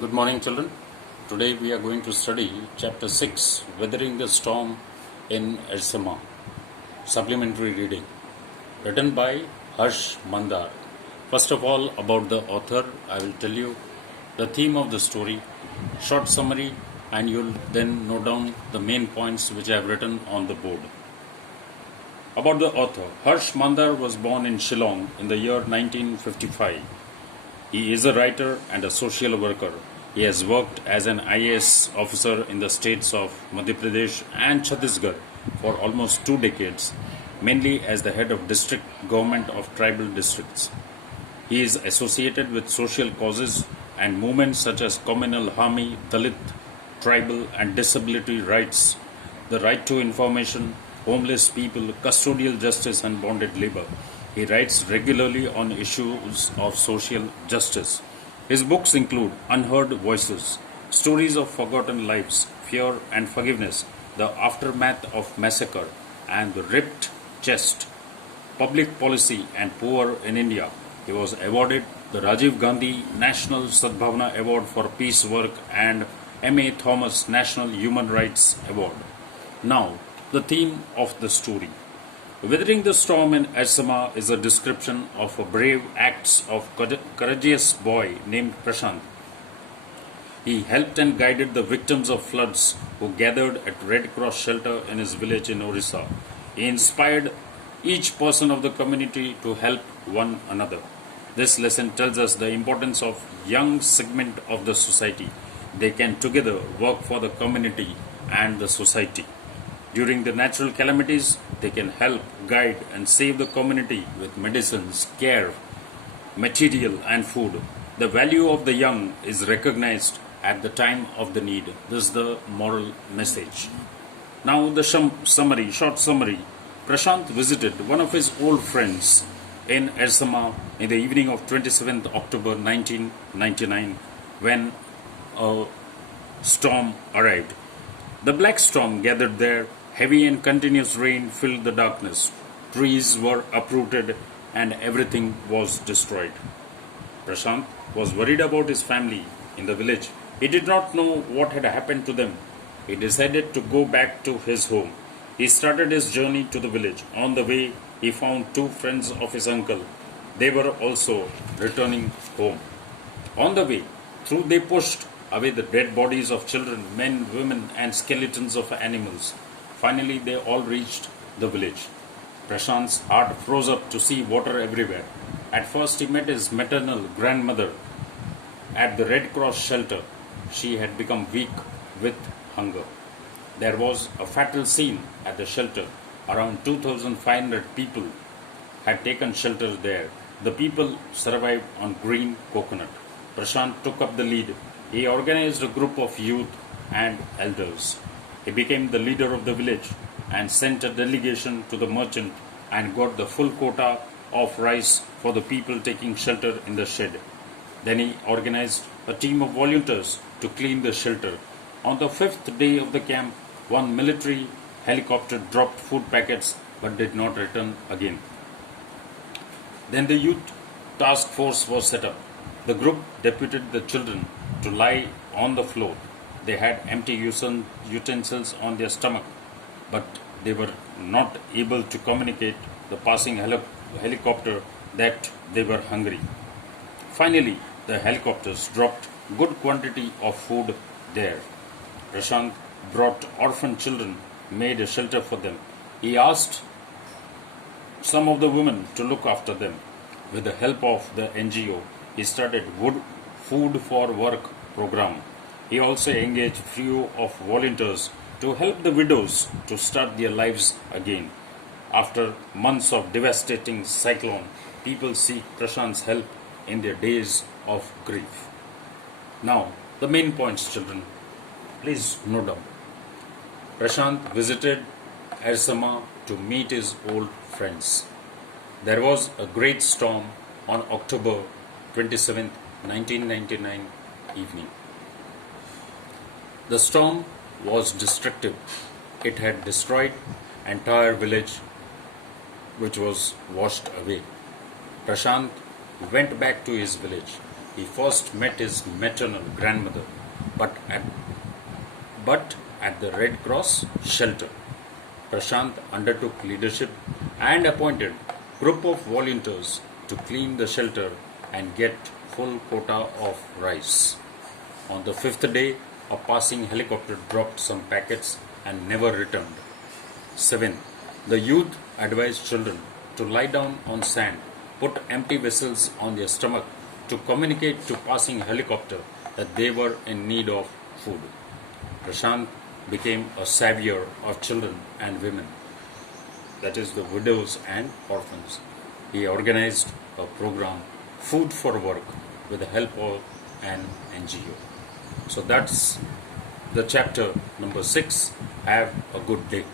Good morning, children. Today we are going to study Chapter 6, Weathering the Storm in Ersama. Supplementary reading. Written by Harsh Mandar. First of all, about the author, I will tell you the theme of the story, short summary, and you'll then note down the main points which I have written on the board. About the author, Harsh Mandar was born in Shillong in the year 1955. He is a writer and a social worker. He has worked as an IAS officer in the states of Madhya Pradesh and Chhattisgarh for almost 2 decades, mainly as the head of district government of tribal districts. He is associated with social causes and movements such as communal harmony, Dalit, tribal and disability rights, the right to information, homeless people, custodial justice and bonded labor. He writes regularly on issues of social justice. His books include Unheard Voices, Stories of Forgotten Lives, Fear and Forgiveness, The Aftermath of Massacre, and The Ripped Chest, Public Policy and Poor in India. He was awarded the Rajiv Gandhi National Sadbhavana Award for Peace Work and M.A. Thomas National Human Rights Award. Now, the theme of the story. Weathering the Storm in Ersama is a description of a brave acts of courageous boy named Prashant. He helped and guided the victims of floods who gathered at Red Cross shelter in his village in Orissa. He inspired each person of the community to help one another. This lesson tells us the importance of young segment of the society. They can together work for the community and the society. During the natural calamities, they can help, guide, and save the community with medicines, care, material, and food. The value of the young is recognized at the time of the need. This is the moral message. Now, the short summary. Prashant visited one of his old friends in Ersama in the evening of 27th October 1999 when a storm arrived. The black storm gathered there. Heavy and continuous rain filled the darkness. Trees were uprooted and everything was destroyed. Prashant was worried about his family in the village. He did not know what had happened to them. He decided to go back to his home. He started his journey to the village. On the way, he found 2 friends of his uncle. They were also returning home. On the way, they pushed away the dead bodies of children, men, women, and skeletons of animals. Finally, they all reached the village. Prashant's heart froze up to see water everywhere. At first, he met his maternal grandmother at the Red Cross shelter. She had become weak with hunger. There was a fatal scene at the shelter. Around 2,500 people had taken shelter there. The people survived on green coconut. Prashant took up the lead. He organized a group of youth and elders. He became the leader of the village and sent a delegation to the merchant and got the full quota of rice for the people taking shelter in the shed. Then he organized a team of volunteers to clean the shelter. On the 5th day of the camp, one military helicopter dropped food packets but did not return again. Then the youth task force was set up. The group deputed the children to lie on the floor. They had empty utensils on their stomach, but they were not able to communicate the passing helicopter that they were hungry. Finally, the helicopters dropped good quantity of food there. Prashant brought orphan children, made a shelter for them. He asked some of the women to look after them. With the help of the NGO, he started Food for Work program. He also engaged few of volunteers to help the widows to start their lives again. After months of devastating cyclone, people seek Prashant's help in their days of grief. Now, the main points, children. Please note down. Prashant visited Ersama to meet his old friends. There was a great storm on October 27, 1999 evening. The storm was destructive. It had destroyed entire village which was washed away. Prashant went back to his village. he first met his maternal grandmother, but at, but at the Red Cross shelter. Prashant undertook leadership and appointed group of volunteers to clean the shelter and get full quota of rice. On the fifth day, a passing helicopter dropped some packets and never returned. 7. The youth advised children to lie down on sand, put empty vessels on their stomach to communicate to passing helicopter that they were in need of food. Prashant became a savior of children and women, that is, the widows and orphans. He organized a program, Food for Work, with the help of an NGO. So that's the chapter number 6. Have a good day.